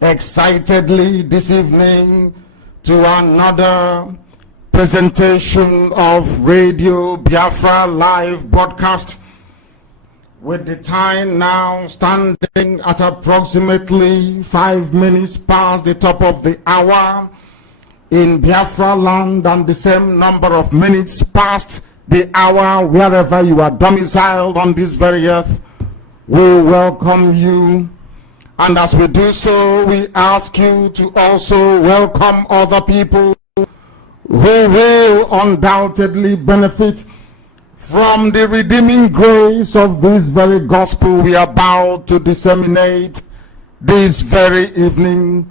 excitedly this evening to another presentation of Radio Biafra live broadcast, with the time now standing at approximately 5 minutes past the top of the hour in Biafra land, and the same number of minutes past the hour wherever you are domiciled on this very earth. We welcome you, and as we do so, we ask you to also welcome other people who will undoubtedly benefit from the redeeming grace of this very gospel we are about to disseminate this very evening.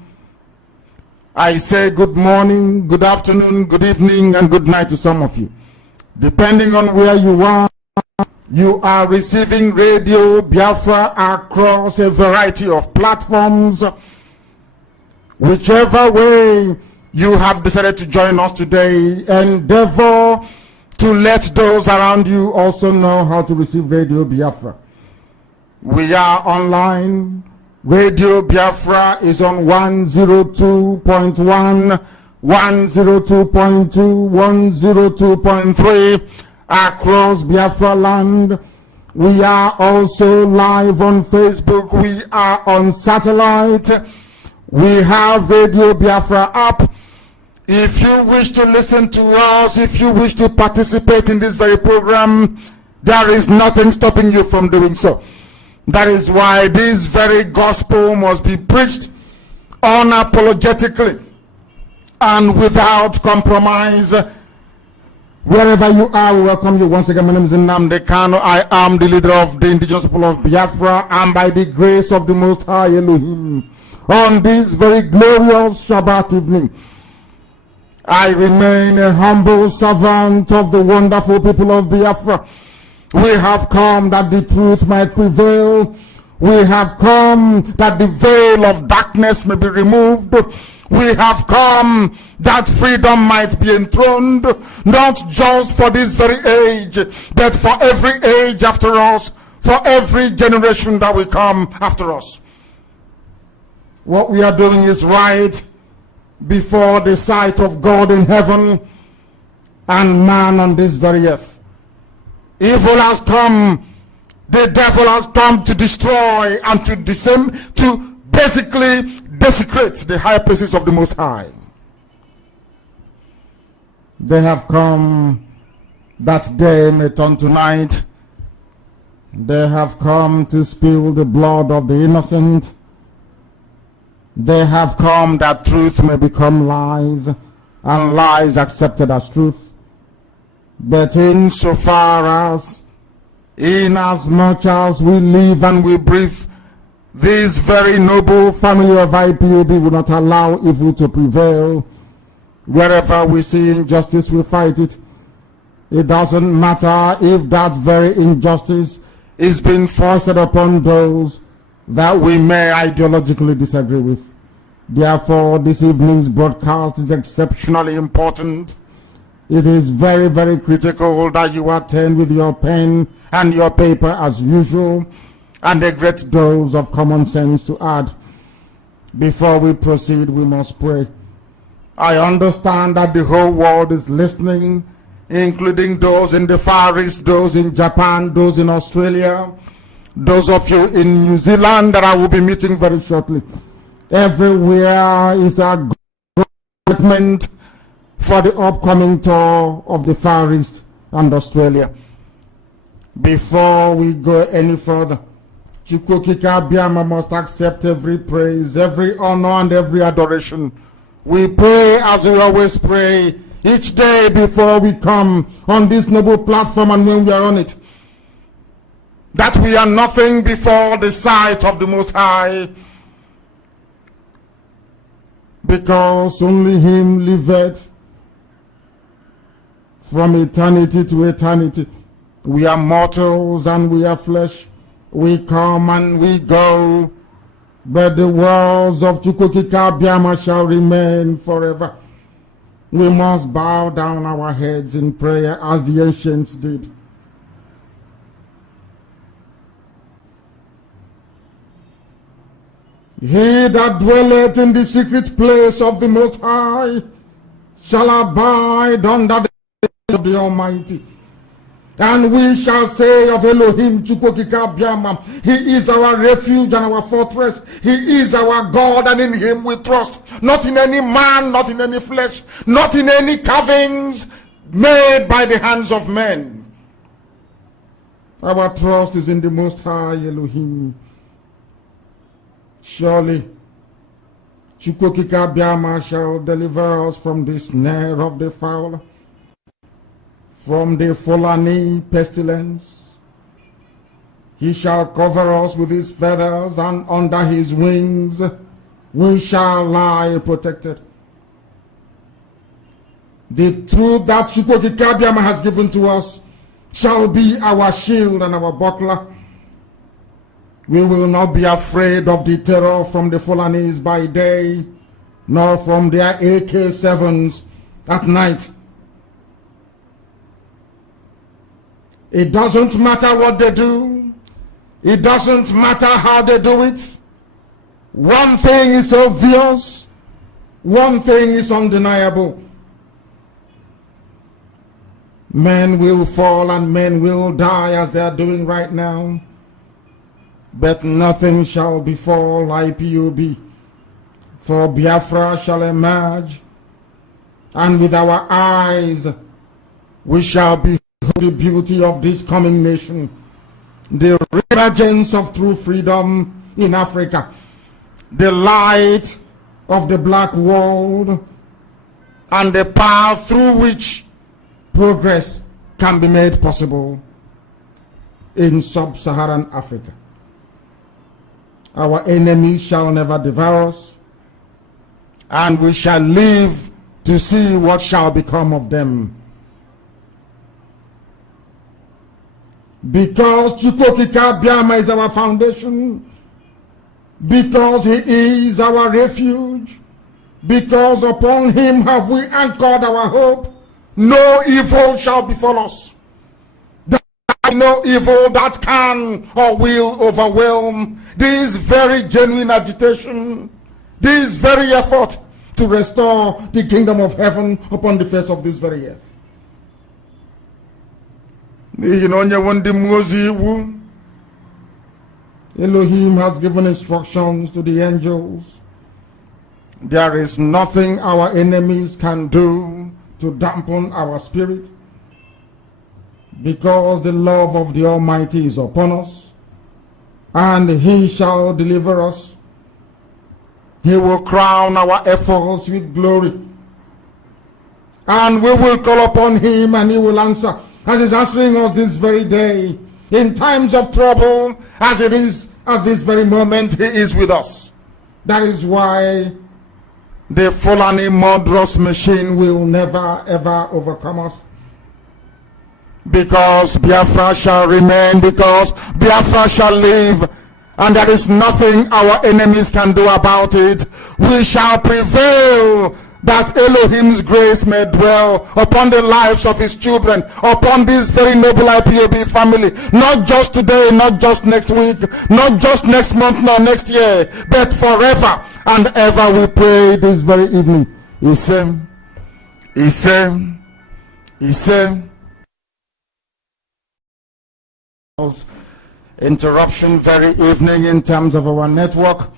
I say good morning, good afternoon, good evening, and good night to some of you. Depending on where you are receiving Radio Biafra across a variety of platforms. Whichever way you have decided to join us today, endeavor to let those around you also know how to receive Radio Biafra. We are online. Radio Biafra is on 102.1, 102.2, 102.3 across Biafra land. We are also live on Facebook. We are on satellite. We have Radio Biafra app. If you wish to listen to us, if you wish to participate in this very program, there is nothing stopping you from doing so. That is why this very gospel must be preached unapologetically and without compromise. Wherever you are, we welcome you once again. My name is Nnamdi Kanu. I am the leader of the indigenous people of Biafra, and by the grace of the Most High Elohim, on this very glorious Shabbat evening, I remain a humble servant of the wonderful people of Biafra. We have come that the truth might prevail. We have come that the veil of darkness may be removed. We have come that freedom might be enthroned, not just for this very age, but for every age after us, for every generation that will come after us. What we are doing is right before the sight of God in heaven and man on this very earth. Evil has come, the devil has come to destroy and to basically desecrate the high places of the Most High. They have come that day may turn to night. They have come to spill the blood of the innocent. They have come that truth may become lies, and lies accepted as truth. But insofar as, inasmuch as we live and we breathe, this very noble family of IPOB will not allow evil to prevail. Wherever we see injustice, we fight it. It doesn't matter if that very injustice is being foisted upon those that we may ideologically disagree with. Therefore, this evening's broadcast is exceptionally important. It is very, very critical that you attend with your pen and your paper as usual, and a great dose of common sense to add. Before we proceed, we must pray. I understand that the whole world is listening, including those in the Far East, those in Japan, those in Australia, those of you in New Zealand that I will be meeting very shortly. Everywhere is a commitment for the upcoming tour of the Far East and Australia. Before we go any further, Chukwukika Biama must accept every praise, every honor, and every adoration. We pray as we always pray each day before we come on this noble platform and when we are on it, that we are nothing before the sight of the Most High, because only Him liveth from eternity to eternity. We are mortals and we are flesh. We come and we go, but the words of Chukwukika Biama shall remain forever. We must bow down our heads in prayer as the ancients did. He that dwelleth in the secret place of the Most High shall abide under the shadow of the Almighty. And we shall say of Elohim, He is our refuge and our fortress. He is our God, and in Him we trust. Not in any man, not in any flesh, not in any carvings made by the hands of men. Our trust is in the Most High Elohim. Surely, Chukwokika shall deliver us from the snare of the fowler, from the Fulani pestilence. He shall cover us with his feathers, and under his wings we shall lie protected. The truth that Chukwokika has given to us shall be our shield and our buckler. We will not be afraid of the terror from the Fulanis by day, nor from their AK-7s at night. It doesn't matter what they do. It doesn't matter how they do it. One thing is obvious. One thing is undeniable. Men will fall and men will die as they are doing right now. But nothing shall befall IPOB, for Biafra shall emerge, and with our eyes we shall behold the beauty of this coming nation, the emergence of true freedom in Africa, the light of the black world, and the path through which progress can be made possible in sub-Saharan Africa. Our enemies shall never devour us, and we shall live to see what shall become of them. Because Chukwokika Biama is our foundation, because he is our refuge, because upon him have we anchored our hope, no evil shall befall us. No evil that can or will overwhelm this very genuine agitation, this very effort to restore the kingdom of heaven upon the face of this very earth. Elohim has given instructions to the angels. There is nothing our enemies can do to dampen our spirit, because the love of the Almighty is upon us, and he shall deliver us. He will crown our efforts with glory, and we will call upon him, and he will answer, as he's answering us this very day. In times of trouble, as it is at this very moment, he is with us. That is why the Fulani murderous machine will never ever overcome us. Because Biafra shall remain, because Biafra shall live, and there is nothing our enemies can do about it. We shall prevail, that Elohim's grace may dwell upon the lives of his children, upon this very noble IPOB family, not just today, not just next week, not just next month, nor next year, but forever and ever. We pray this very evening. Isem. Interruption very evening in terms of our network.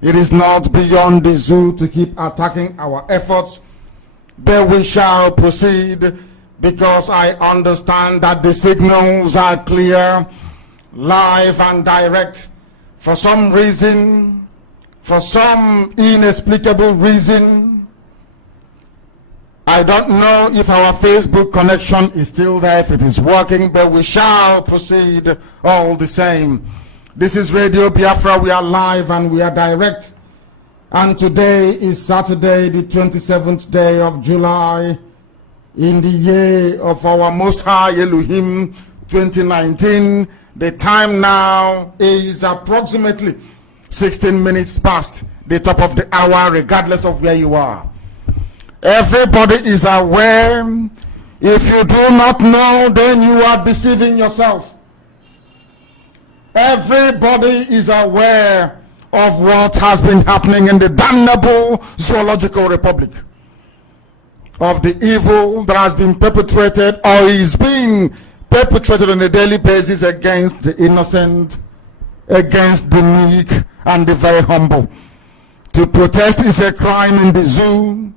It is not beyond the zoo to keep attacking our efforts, but we shall proceed, because I understand that the signals are clear, live and direct. For some reason, for some inexplicable reason, I don't know if our Facebook connection is still there, if it is working, but we shall proceed all the same. This is Radio Biafra. We are live and we are direct. And today is Saturday, the 27th day of July, in the year of our Most High Elohim 2019. The time now is approximately 16 minutes past the top of the hour, regardless of where you are. Everybody is aware. If you do not know, then you are deceiving yourself. Everybody is aware of what has been happening in the damnable Zoological Republic, of the evil that has been perpetrated or is being perpetrated on a daily basis against the innocent, against the meek and the very humble. To protest is a crime in the zoo.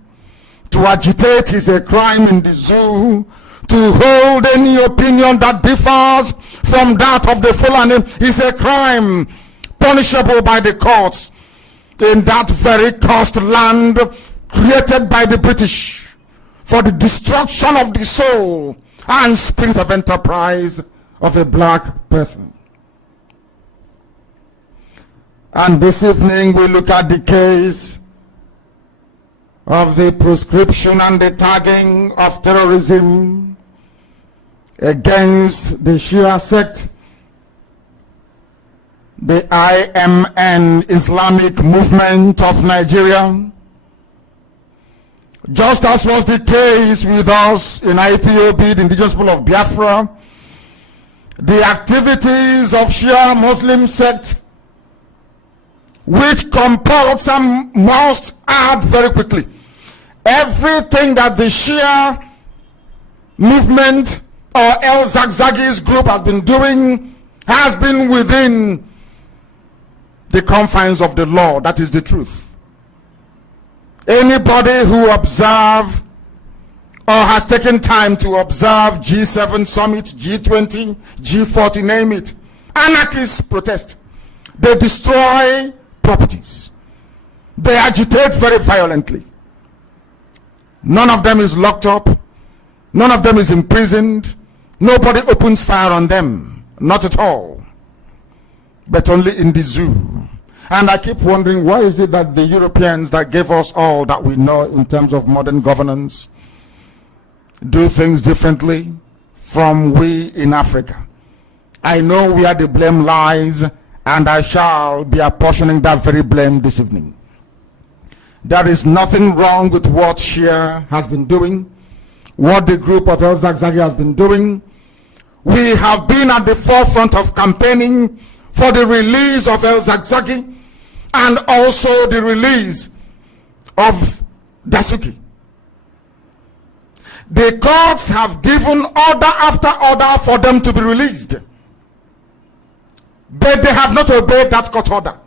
To agitate is a crime in the zoo. To hold any opinion that differs from that of the Fulani is a crime punishable by the courts in that very cursed land created by the British for the destruction of the soul and spirit of enterprise of a black person. And this evening we look at the case of the proscription and the tagging of terrorism against the Shia sect, the IMN Islamic Movement of Nigeria, just as was the case with us in IPOB, the indigenous people of Biafra. The activities of Shia Muslim sect, which compels and must add very quickly, everything that the Shia movement or El Zagzagi's group has been doing has been within the confines of the law. That is the truth. Anybody who observe or has taken time to observe G7 summit, G20, G40, name it, anarchists protest. They destroy properties. They agitate very violently. None of them is locked up. None of them is imprisoned. Nobody opens fire on them. Not at all. But only in the zoo. And I keep wondering, why is it that the Europeans that gave us all that we know in terms of modern governance do things differently from we in Africa? I know where the blame lies, and I shall be apportioning that very blame this evening. There is nothing wrong with what Shia has been doing, what the group of El Zagzagi has been doing. We have been at the forefront of campaigning for the release of El Zagzagi and also the release of Dasuki. The courts have given order after order for them to be released, but they have not obeyed that court order.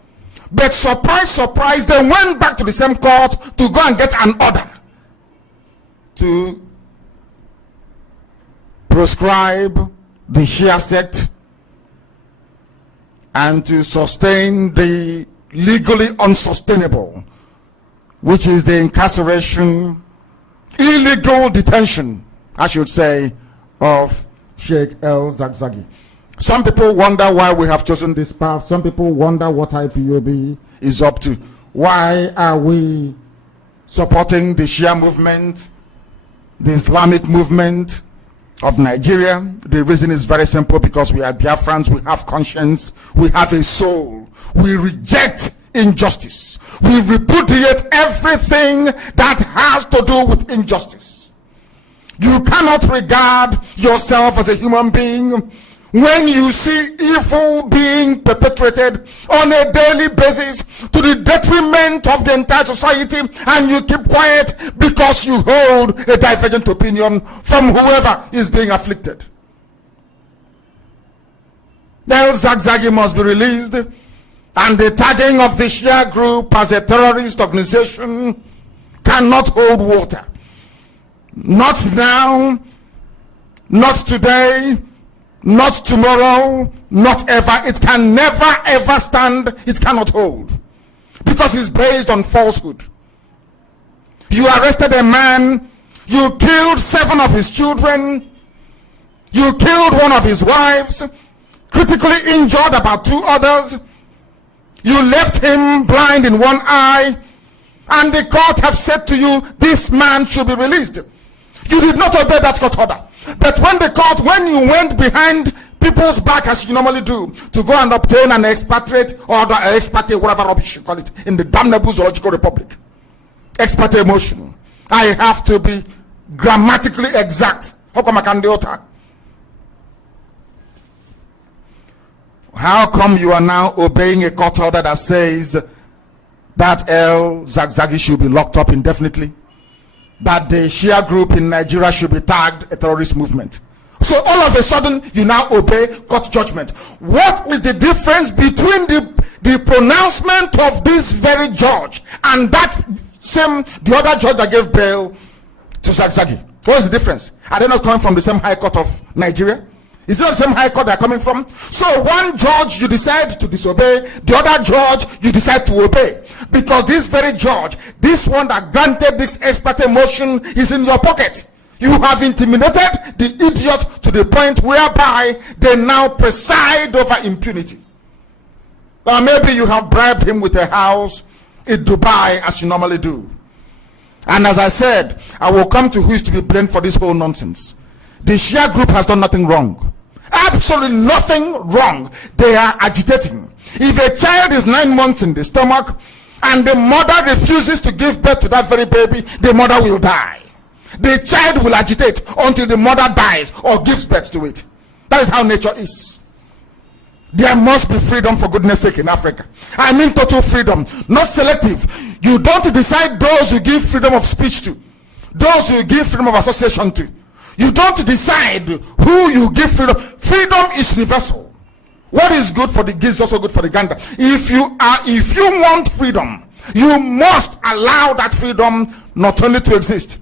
But surprise, surprise, they went back to the same court to go and get an order to proscribe the Shia sect and to sustain the legally unsustainable, which is the incarceration, illegal detention, I should say, of Sheikh El Zagzagi. Some people wonder why we have chosen this path. Some people wonder what IPOB is up to. Why are we supporting the Shia movement, the Islamic movement of Nigeria? The reason is very simple: because we are Biafrans, we have conscience, we have a soul. We reject injustice. We repudiate everything that has to do with injustice. You cannot regard yourself as a human being when you see evil being perpetrated on a daily basis to the detriment of the entire society, and you keep quiet because you hold a divergent opinion from whoever is being afflicted. El Zagzagi must be released, and the tagging of the Shia group as a terrorist organization cannot hold water. Not now, not today, not tomorrow, not ever. It can never ever stand. It cannot hold, because it's based on falsehood. You arrested a man, you killed 7 of his children, you killed 1 of his wives, critically injured about 2 others. You left him blind in 1 eye, and the court have said to you, this man should be released. You did not obey that court order. But when you went behind people's back, as you normally do, to go and obtain an expatriate order, expatriate, whatever rubbish you call it, in the damnable Zoological Republic, expatriate motion, I have to be grammatically exact. How come I can do that? How come you are now obeying a court order that says that El Zagzagi should be locked up indefinitely? That the Shia group in Nigeria should be tagged a terrorist movement? So all of a sudden, you now obey court judgment. What is the difference between the pronouncement of this very judge and the other judge that gave bail to Zagzagi? What is the difference? Are they not coming from the same high court of Nigeria? Is it not the same high court they're coming from? So one judge you decide to disobey, the other judge you decide to obey. Because this very judge, this one that granted this ex parte motion, is in your pocket. You have intimidated the idiot to the point whereby they now preside over impunity. Or maybe you have bribed him with a house in Dubai as you normally do. And as I said, I will come to who is to be blamed for this whole nonsense. The Shia group has done nothing wrong. Absolutely nothing wrong. They are agitating. If a child is 9 months in the stomach and the mother refuses to give birth to that very baby, the mother will die. The child will agitate until the mother dies or gives birth to it. That is how nature is. There must be freedom, for goodness sake, in Africa. I mean total freedom, not selective. You don't decide those you give freedom of speech to, those you give freedom of association to. You don't decide who you give freedom. Freedom is universal. What is good for the geese is also good for the gander. If you want freedom, you must allow that freedom not only to exist,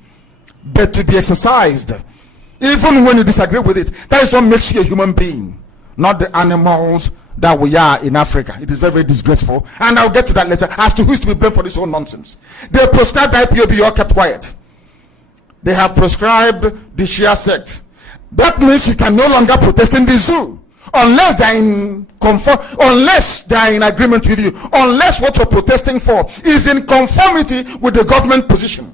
but to be exercised, even when you disagree with it. That is what makes you a human being, not the animals that we are in Africa. It is very, very disgraceful, and I'll get to that later as to who is to be blamed for this whole nonsense. They proscribed IPOB, you all kept quiet. They have proscribed the Shia sect. That means you can no longer protest in the zoo unless they are in agreement with you, unless what you're protesting for is in conformity with the government position.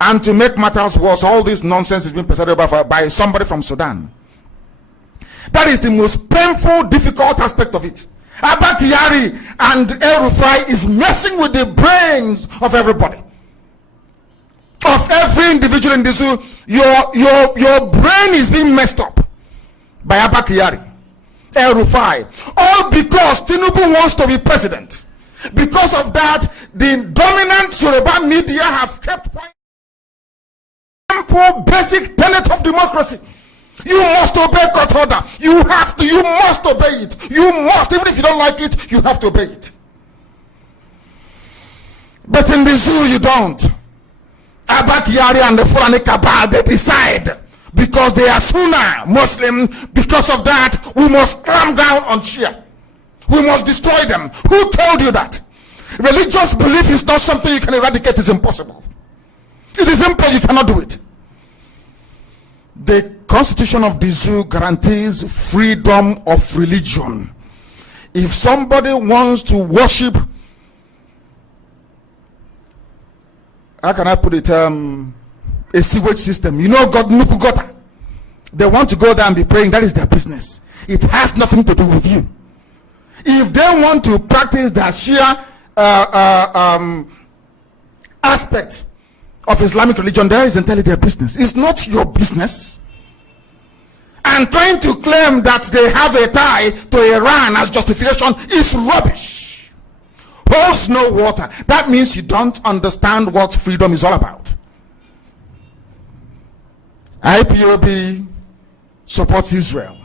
And to make matters worse, all this nonsense is being presided over by somebody from Sudan. That is the most painful, difficult aspect of it. Abba Kyari and El Rufai is messing with the brains of everybody, of every individual in the zoo. Your brain is being messed up by Abba Kyari, El Rufai, all because Tinubu wants to be president. Because of that, the dominant Yoruba media have kept quiet. Simple, basic tenet of democracy. You must obey court order. You must obey it. You must, even if you don't like it, you have to obey it. But in the zoo, you don't. Abba Kyari and the Fulani cabal, they decide, because they are Sunni Muslim, because of that, we must clamp down on Shia. We must destroy them. Who told you that? Religious belief is not something you can eradicate. It's impossible. It is simple, you cannot do it. The constitution of the zoo guarantees freedom of religion. If somebody wants to worship, how can I put it, a sewage system, God Nukugota, they want to go there and be praying, that is their business. It has nothing to do with you. If they want to practice their Shia aspect of Islamic religion, that is entirely their business. It's not your business. And trying to claim that they have a tie to Iran as justification is rubbish. Holds no water. That means you don't understand what freedom is all about. IPOB supports Israel,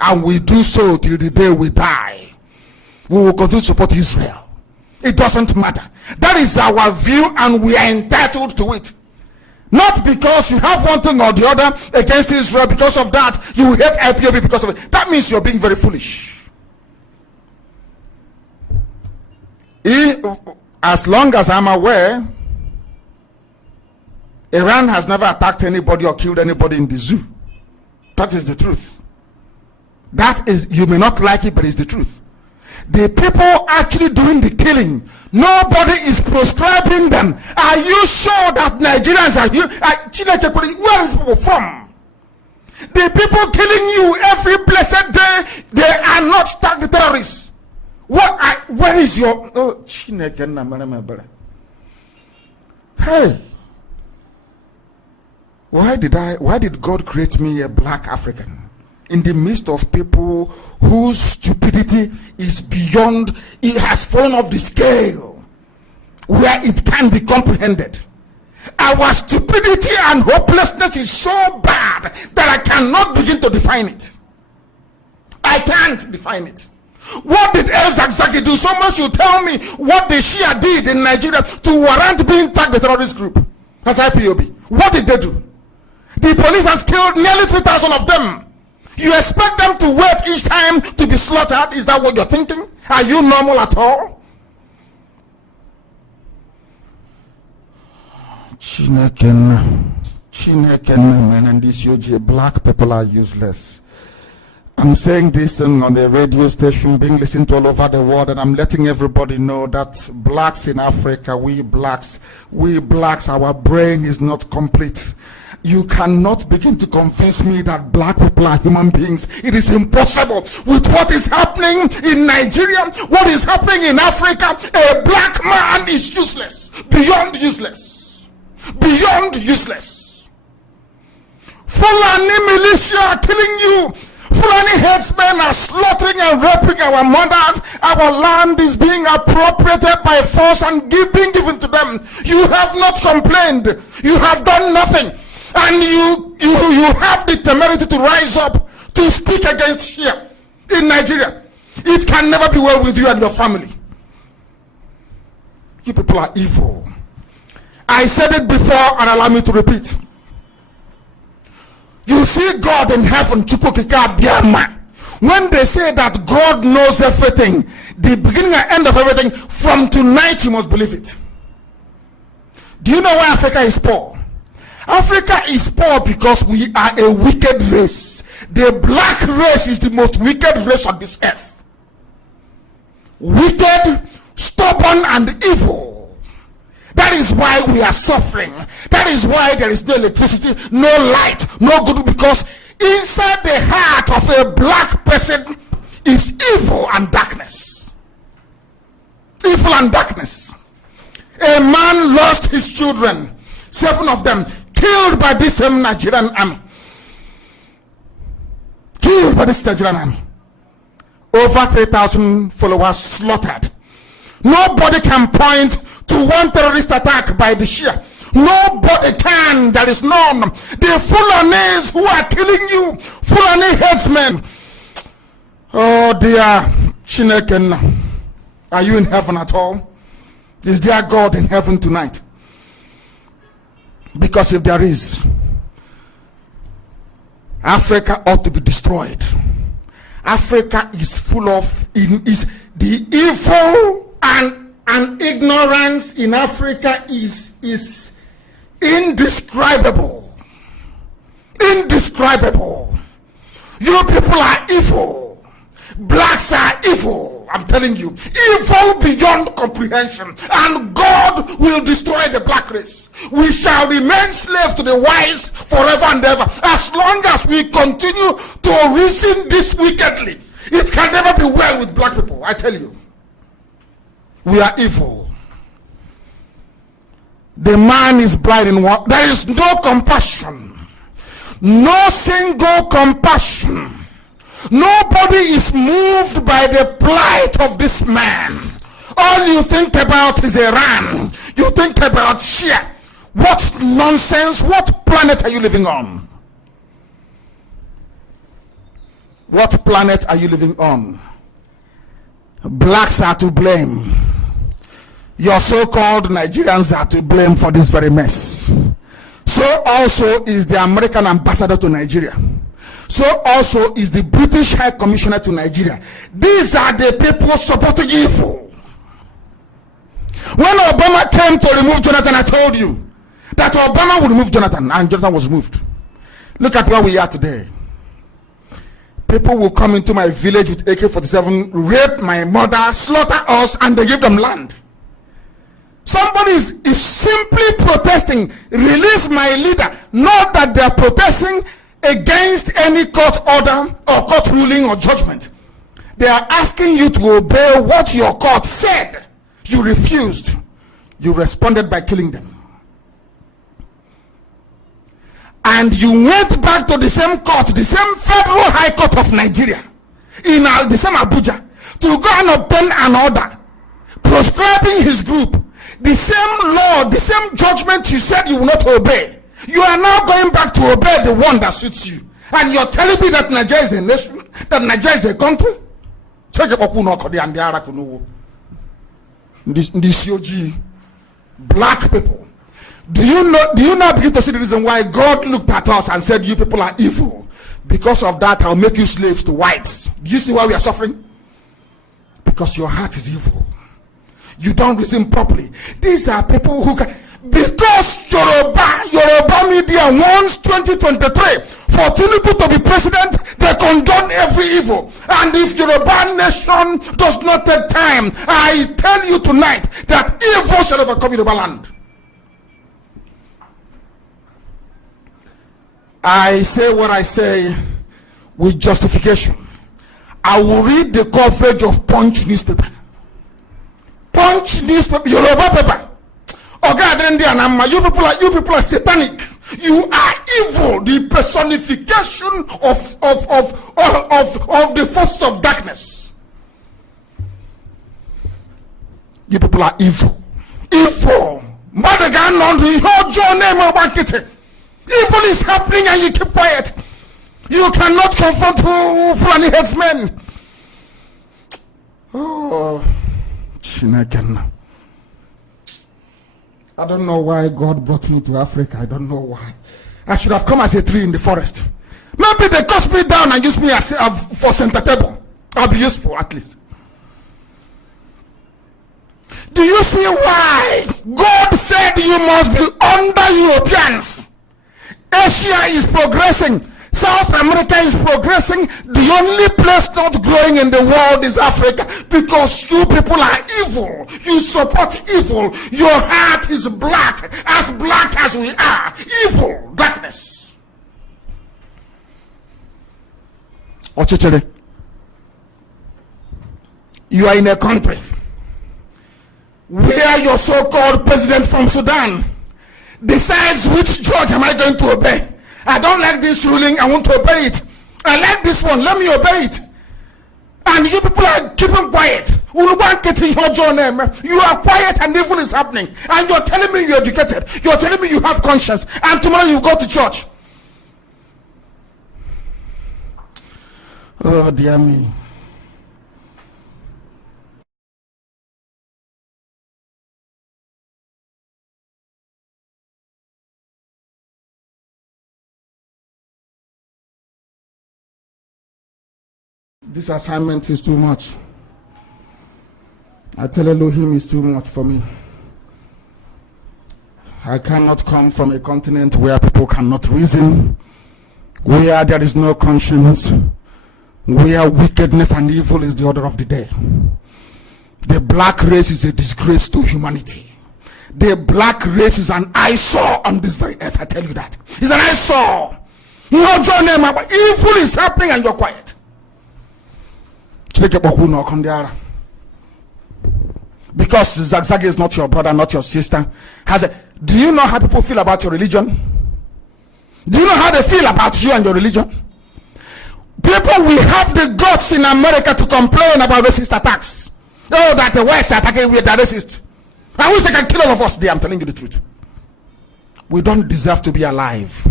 and we do so till the day we die. We will continue to support Israel. It doesn't matter. That is our view, and we are entitled to it. Not because you have one thing or the other against Israel. Because of that, you hate IPOB because of it. That means you're being very foolish. As long as I'm aware, Iran has never attacked anybody or killed anybody in the zoo. That is the truth. That is, you may not like it, but it's the truth. The people actually doing the killing, nobody is proscribing them. Are you sure that Nigerians are here? Where are these people from? The people killing you every blessed day, they are not the terrorists. Where is your hey, why did God create me a black African? in the midst of people whose stupidity is beyond, it has fallen off the scale where it can be comprehended. Our stupidity and hopelessness is so bad that I cannot begin to define it. I can't define it. What did El Zakzaki do? Someone should tell me what the Shia did in Nigeria to warrant being tagged a terrorist group as IPOB. What did they do? The police has killed nearly 3,000 of them. You expect them to wait each time to be slaughtered? Is that what you're thinking? Are you normal at all? Chineken, man, and these UG black people are useless. I'm saying this on the radio station being listened to all over the world, and I'm letting everybody know that blacks in Africa, we blacks, our brain is not complete. You cannot begin to convince me that black people are human beings. It is impossible. With what is happening in Nigeria, what is happening in Africa, a black man is useless. Beyond useless. Beyond useless. Fulani militia are killing you. Fulani headsmen are slaughtering and raping our mothers. Our land is being appropriated by force and being given to them. You have not complained. You have done nothing. And you have the temerity to rise up to speak against Shia in Nigeria. It can never be well with you and your family. You people are evil. I said it before and allow me to repeat. You see God in heaven, when they say that God knows everything, the beginning and end of everything, from tonight you must believe it. Do you know why Africa is poor? Africa is poor because we are a wicked race. The black race is the most wicked race on this earth. Wicked, stubborn, and evil. That is why we are suffering. That is why there is no electricity, no light, no good, because inside the heart of a black person is evil and darkness. Evil and darkness. A man lost his children, 7 of them, killed by this same Nigerian army. Killed by this Nigerian army. Over 3,000 followers slaughtered. Nobody can point to one terrorist attack by the Shia. Nobody can. There is none. The Fulanis who are killing you, Fulani headsmen. Oh dear, Chineken, are you in heaven at all? Is there God in heaven tonight? Because if there is, Africa ought to be destroyed. Africa is full of is the evil and ignorance in Africa is indescribable. Indescribable. You people are evil. Blacks are evil. I'm telling you, evil beyond comprehension, and God will destroy the black race. We shall remain slaves to the wise forever and ever, as long as we continue to reason this wickedly. It can never be well with black people, I tell you. We are evil. The man is blind in what? There is no compassion. No single compassion. Nobody is moved by the plight of this man. All you think about is Iran. You think about Shia. What nonsense? What planet are you living on? What planet are you living on? Blacks are to blame. Your so-called Nigerians are to blame for this very mess. So also is the American ambassador to Nigeria. So also is the British High Commissioner to Nigeria. These are the people supporting evil. When Obama came to remove Jonathan, I told you that Obama would remove Jonathan, and Jonathan was removed. Look at where we are today. People will come into my village with AK-47, rape my mother, slaughter us, and they give them land. Somebody is simply protesting, release my leader. Not that they are protesting against any court order or court ruling or judgment. They are asking you to obey what your court said. You refused. You responded by killing them. and you went back to the same court, the same Federal High Court of Nigeria, in the same Abuja, to go and obtain an order proscribing his group, the same law, the same judgment you said you will not obey, you are now going back to obey the one that suits you. And you're telling me that Nigeria is a nation, that Nigeria is a country? This COG, black people. Do you now begin to see the reason why God looked at us and said, you people are evil? Because of that, I'll make you slaves to whites. Do you see why we are suffering? Because your heart is evil. You don't reason properly. These are people who can, because Yoruba media wants 2023 for Tinubu to be president, they condone every evil. And if Yoruba nation does not take time, I tell you tonight that evil shall overcome Yoruba land. I say what I say with justification. I will read the coverage of Punch newspaper. Punch newspaper, Yoruba paper. You people are satanic. You are evil, the personification of the force of darkness. You people are evil. Evil. Evil is happening and you keep quiet. You cannot confront Fulani headsmen. Oh, Chineken. I don't know why God brought me to Africa. I don't know why. I should have come as a tree in the forest. Maybe they cut me down and use me as for center table. I'll be useful at least. Do you see why God said you must be under Europeans? Asia is progressing. South America is progressing. The only place not growing in the world is Africa, because you people are evil. You support evil. Your heart is black as we are. Evil, darkness. Ochichere, you are in a country where your so-called president from Sudan decides which judge am I going to obey. I don't like this ruling, I want to obey it. I like this one, let me obey it. And you people are keeping quiet. You are quiet and evil is happening. And you're telling me you're educated. You're telling me you have conscience. And tomorrow you go to church. Oh, dear me. This assignment is too much. I tell Elohim it's too much for me. I cannot come from a continent where people cannot reason, where there is no conscience, where wickedness and evil is the order of the day. The black race is a disgrace to humanity. The black race is an eyesore on this very earth. I tell you that. It's an eyesore. Evil is happening and you're quiet. Because Zagzag is not your brother, not your sister. Do you know how people feel about your religion? Do you know how they feel about you and your religion? People will have the guts in America to complain about racist attacks. Oh, that the West attacking with the racist. I wish they can kill all of us there. I'm telling you the truth. We don't deserve to be alive.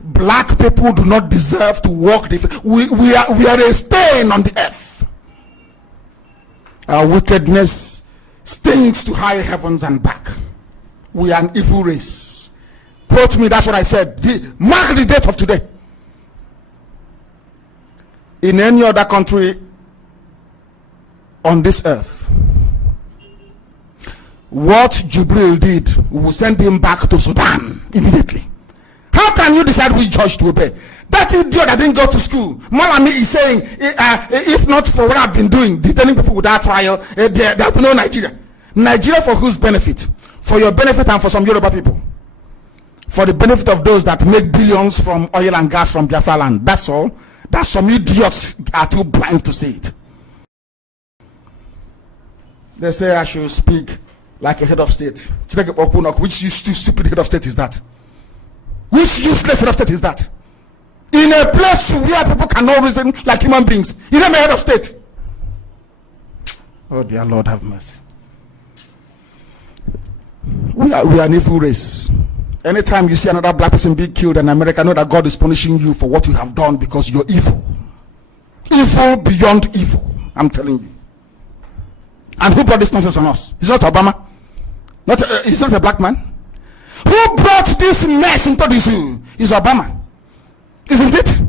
Black people do not deserve to walk. We are a stain on the earth. Our wickedness stinks to high heavens and back. We are an evil race. Quote me, that's what I said. Mark the date of today. In any other country on this earth, what Jubril did, we will send him back to Sudan immediately. How can you decide which judge to obey? That idiot that didn't go to school, Malami is saying, if not for what I've been doing, detaining people without trial, there will be no Nigeria. Nigeria for whose benefit? For your benefit and for some Yoruba people. For the benefit of those that make billions from oil and gas from Biafra land. That's all. That some idiots are too blind to see it. They say I should speak like a head of state. Which stupid head of state is that? Which useless head of state is that? In a place where people cannot reason like human beings, you never head of state. Oh dear Lord, have mercy. We are an evil race. Anytime you see another black person being killed in America, know that God is punishing you for what you have done because you're evil. Evil beyond evil, I'm telling you. And who brought this nonsense on us? It's not Obama. He's not a black man. Who brought this mess into this? Is Obama. Isn't it?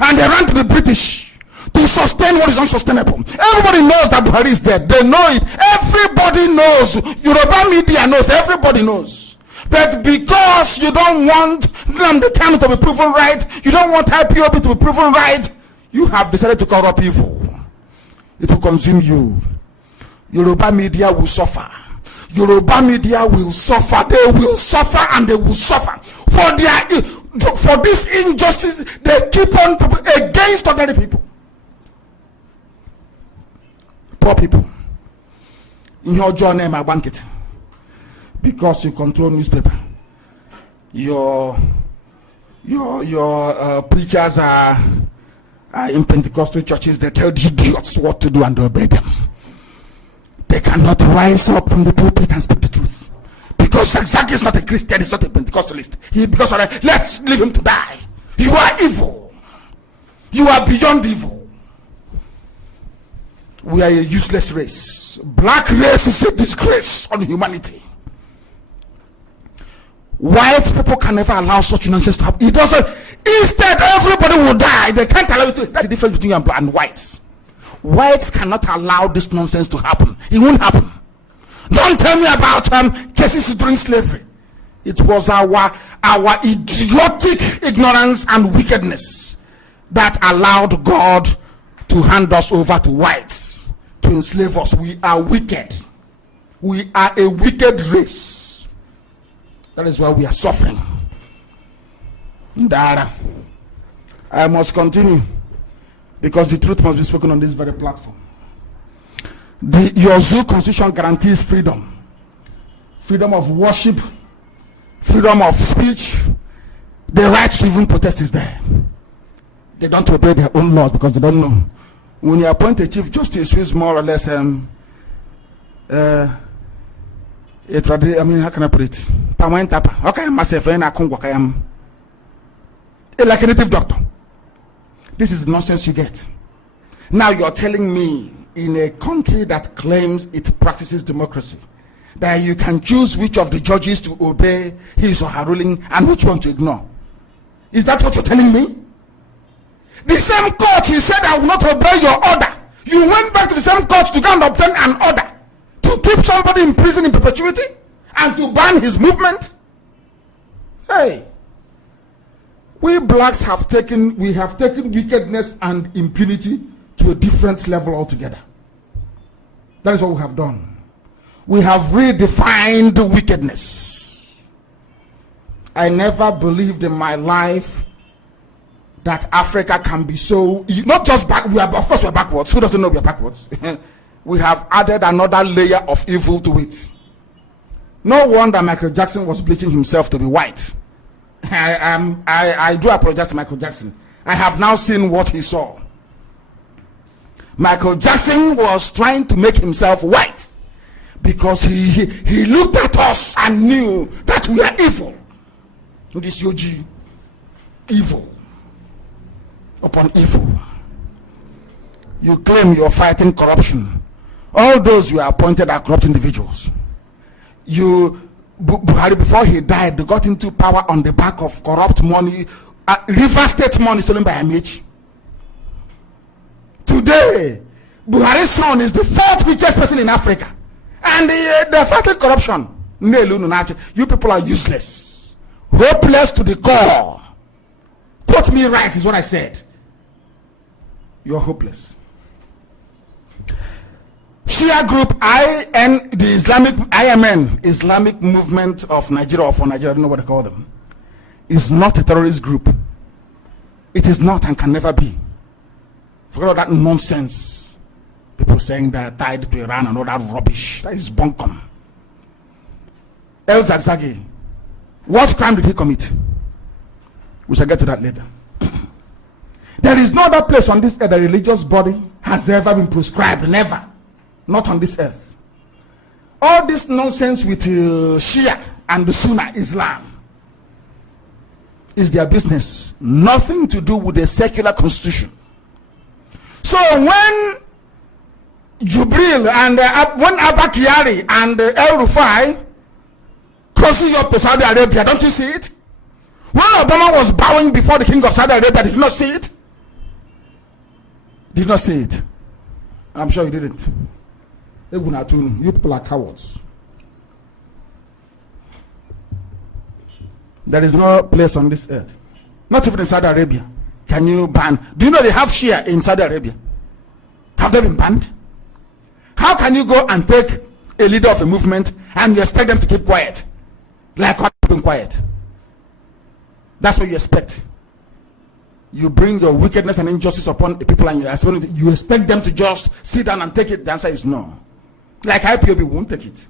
And they ran to the British to sustain what is unsustainable. Everybody knows that Buhari is dead. They know it. Everybody knows. Yoruba media knows. Everybody knows. But because you don't want Nnamdi Kanu to be proven right, you don't want IPOB to be proven right, you have decided to cover up evil. It will consume you. Yoruba media will suffer. Yoruba media will suffer. They will suffer and they will suffer for this injustice they keep on against ordinary people. Poor people. In your journey, my banquet. Because you control newspaper. Your preachers are in Pentecostal churches. They tell the idiots what to do and they obey them. They cannot rise up from the pulpit and speak the truth. Because Zagzag is not a Christian, he's not a Pentecostalist. Let's leave him to die. You are evil. You are beyond evil. We are a useless race. Black race is a disgrace on humanity. White people can never allow such nonsense to happen. It doesn't. Instead, everybody will die. They can't allow it to. That's the difference between you and whites. Whites cannot allow this nonsense to happen. It won't happen. Don't tell me about cases during slavery. It was our idiotic ignorance and wickedness that allowed God to hand us over to whites to enslave us. We are wicked. We are a wicked race. That is why we are suffering. Dara. I must continue because the truth must be spoken on this very platform. Your zoo constitution guarantees freedom of worship, freedom of speech. The right to even protest is there. They don't obey their own laws because they don't know. When you appoint a chief justice who is more or less how can I put it? Okay, myself like a native doctor. This is the nonsense you get. Now you're telling me in a country that claims it practices democracy that you can choose which of the judges to obey his or her ruling and which one to ignore. Is that what you're telling me? The same court you said I will not obey your order. You went back to the same court to go and obtain an order to keep somebody in prison in perpetuity and to ban his movement. Hey, we blacks have taken wickedness and impunity to a different level altogether. That is what we have done. We have redefined wickedness. I never believed in my life that Africa can be so, not just back, of course we're backwards. Who doesn't know we're backwards? We have added another layer of evil to it. No wonder Michael Jackson was bleaching himself to be white. I do apologize to Michael Jackson. I have now seen what he saw. Michael Jackson was trying to make himself white because he looked at us and knew that we are evil. This Yoji, evil upon evil. You claim you're fighting corruption. All those you are appointed are corrupt individuals. Buhari, before he died, they got into power on the back of corrupt money, River State money stolen by Amici. Today, Buhari's son is the fourth richest person in Africa. And they're fighting corruption. You people are useless. Hopeless to the core. Quote me right is what I said. You're hopeless. Shia group IMN, Islamic Movement of Nigeria, or for Nigeria, I don't know what they call them, is not a terrorist group. It is not and can never be. Forget all that nonsense. People saying that tied to Iran and all that rubbish. That is bunkum. El Zagzagi, what crime did he commit? We shall get to that later. There is no other place on this earth a religious body has ever been prescribed. Never. Not on this earth. All this nonsense with Shia and the Sunni Islam is their business. Nothing to do with the secular constitution. So when Jubril and when Abba Kyari and El Rufai crossing up to Saudi Arabia, don't you see it? When Obama was bowing before the king of Saudi Arabia, did you not see it? Did not see it. I'm sure you didn't. You people are cowards. There is no place on this earth, not even in Saudi Arabia, can you ban. Do you know they have Shia in Saudi Arabia? Have they been banned? How can you go and take a leader of a movement and you expect them to keep quiet? Like what, keeping quiet? That's what you expect. You bring your wickedness and injustice upon the people and you expect them to just sit down and take it. The answer is no. Like IPOB won't take it.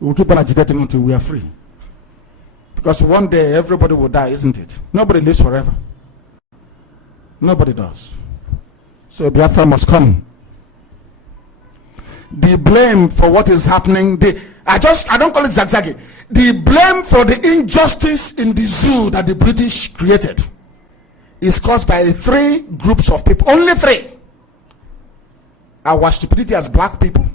We will keep on agitating until we are free. Because one day everybody will die, isn't it? Nobody lives forever. Nobody does. So Biafra must come. The blame for what is happening, I don't call it zagzaggy. The blame for the injustice in the zoo that the British created is caused by 3 groups of people. Only 3. Our stupidity as black people.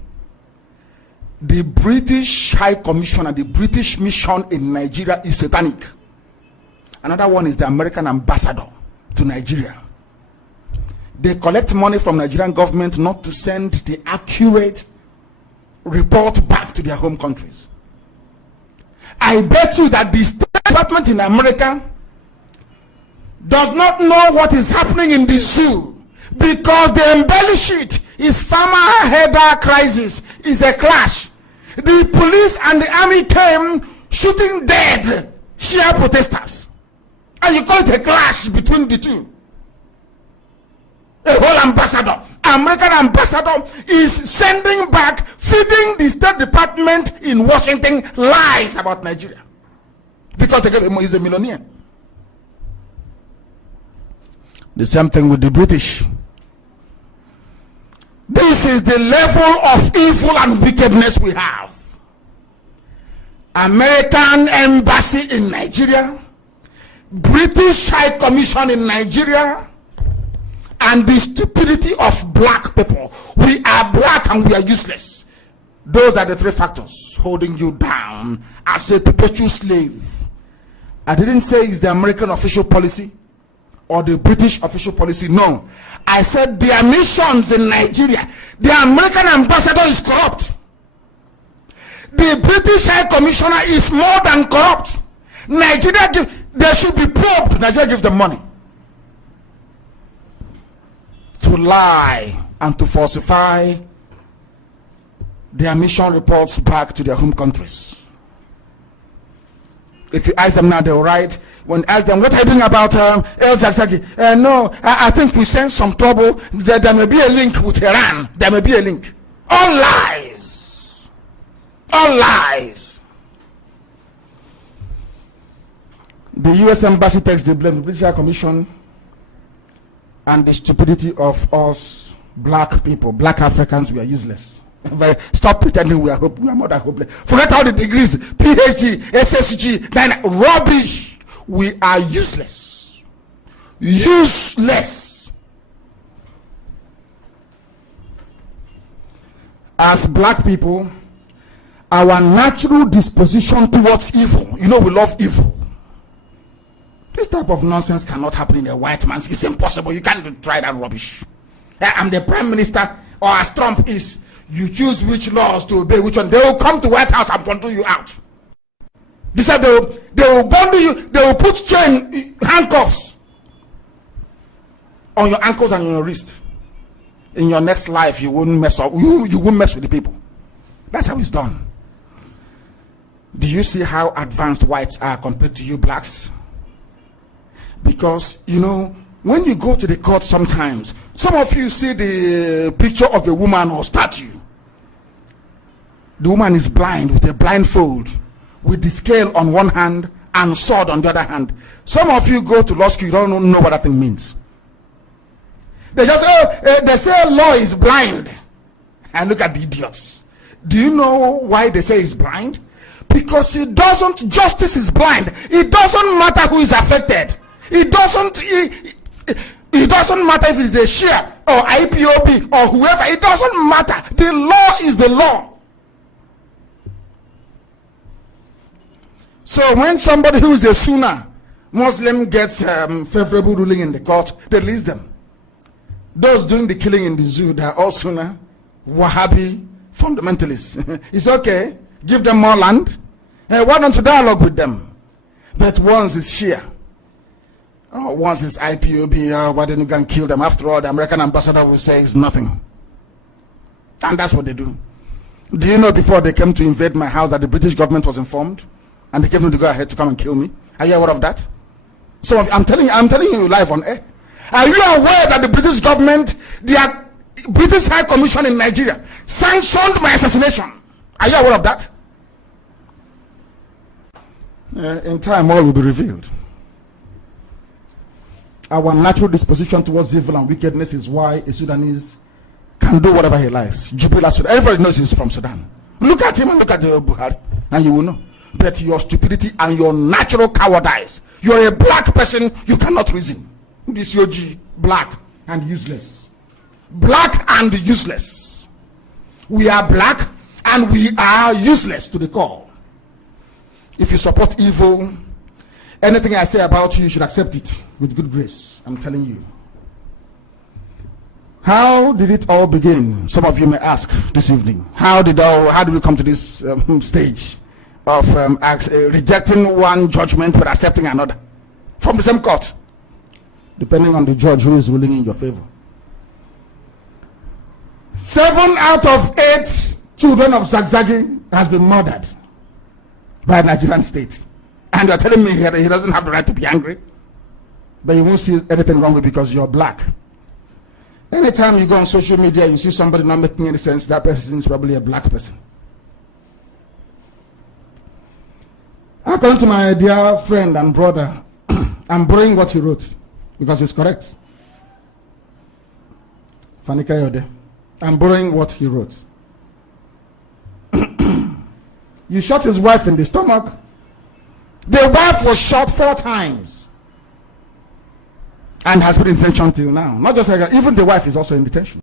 The British High Commission and the British Mission in Nigeria is satanic. Another one is the American ambassador to Nigeria. They collect money from Nigerian government not to send the accurate report back to their home countries. I bet you that the State Department in America does not know what is happening in the zoo because they embellish it. Is farmer header crisis, is a clash. The police and the army came shooting dead Shia protesters, and you call it a clash between the two. A whole ambassador, American ambassador, is sending back, feeding the State Department in Washington lies about Nigeria because they gave him, he's a millionaire. The same thing with the British. This is the level of evil and wickedness we have. American embassy in Nigeria, British High Commission in Nigeria, and the stupidity of black people. We are black and we are useless. Those are the 3 factors holding you down as a perpetual slave. I didn't say it's the American official policy or the British official policy. No, I said their missions in Nigeria. The American ambassador is corrupt. The British High Commissioner is more than corrupt. Nigeria, they should be probed. Nigeria give them money to lie and to falsify their mission reports back to their home countries. If you ask them now, they will write. When ask them, what are you doing about El Zagzagi? No, I think we sense some trouble. There may be a link with Iran. There may be a link. All lies. All lies. The U.S. Embassy takes the blame. The British High Commission and the stupidity of us black people, black Africans. We are useless. Stop pretending we are more than hopeless. Forget all the degrees, PhD, SSG, rubbish. We are useless. Useless. As black people, our natural disposition towards evil, we love evil. This type of nonsense cannot happen in a white man's. It's impossible. You can't try that rubbish. I'm the prime minister, or as Trump is. You choose which laws to obey, which one. They will come to White House and control you out. They said they will bundle you, they will put handcuffs on your ankles and on your wrist. In your next life, you won't mess up. You won't mess with the people. That's how it's done. Do you see how advanced whites are compared to you blacks? Because, when you go to the court sometimes, some of you see the picture of a woman or statue. The woman is blind with a blindfold, with the scale on one hand and sword on the other hand. Some of you go to law school, you don't know what that thing means. They just say, they say law is blind. And look at the idiots. Do you know why they say it's blind? Because justice is blind. It doesn't matter who is affected. It doesn't matter if it's a Shia or IPOB or whoever. It doesn't matter. The law is the law. So when somebody who is a Sunni Muslim gets favorable ruling in the court, they release them. Those doing the killing in the zoo, they are all Sunni, Wahhabi, fundamentalists. It's okay. Give them more land. Why don't you dialogue with them? But once it's Shia, once it's IPOB, why didn't you go and kill them? After all, the American ambassador will say it's nothing. And that's what they do. Do you know before they came to invade my house that the British government was informed? And they came to go ahead to come and kill me? Are you aware of that? So I'm telling you live on air. Are you aware that the British government, the British High Commission in Nigeria, sanctioned my assassination? Are you aware of that? In time, all will be revealed. Our natural disposition towards evil and wickedness is why a Sudanese can do whatever he likes. Jubilee Sudan. Everybody knows he's from Sudan. Look at him and look at Buhari, and you will know. But your stupidity and your natural cowardice. You're a black person, you cannot reason. This Yogi, black and useless. Black and useless. We are black and we are useless to the core. If you support evil, anything I say about you, you should accept it with good grace. I'm telling you. How did it all begin? Some of you may ask this evening. How did we come to this stage of rejecting one judgment but accepting another from the same court, depending on the judge who is ruling in your favor? 7 out of 8 children of Zagzagi has been murdered by the Nigerian state. And you're telling me he doesn't have the right to be angry? But you won't see anything wrong with it because you're black. Anytime you go on social media, you see somebody not making any sense, that person is probably a black person. According to my dear friend and brother, I'm borrowing what he wrote because it's correct. Fanika Yode. I'm borrowing what he wrote. You shot his wife in the stomach. The wife was shot 4 times and has been in detention till now. Not just like that, even the wife is also in detention.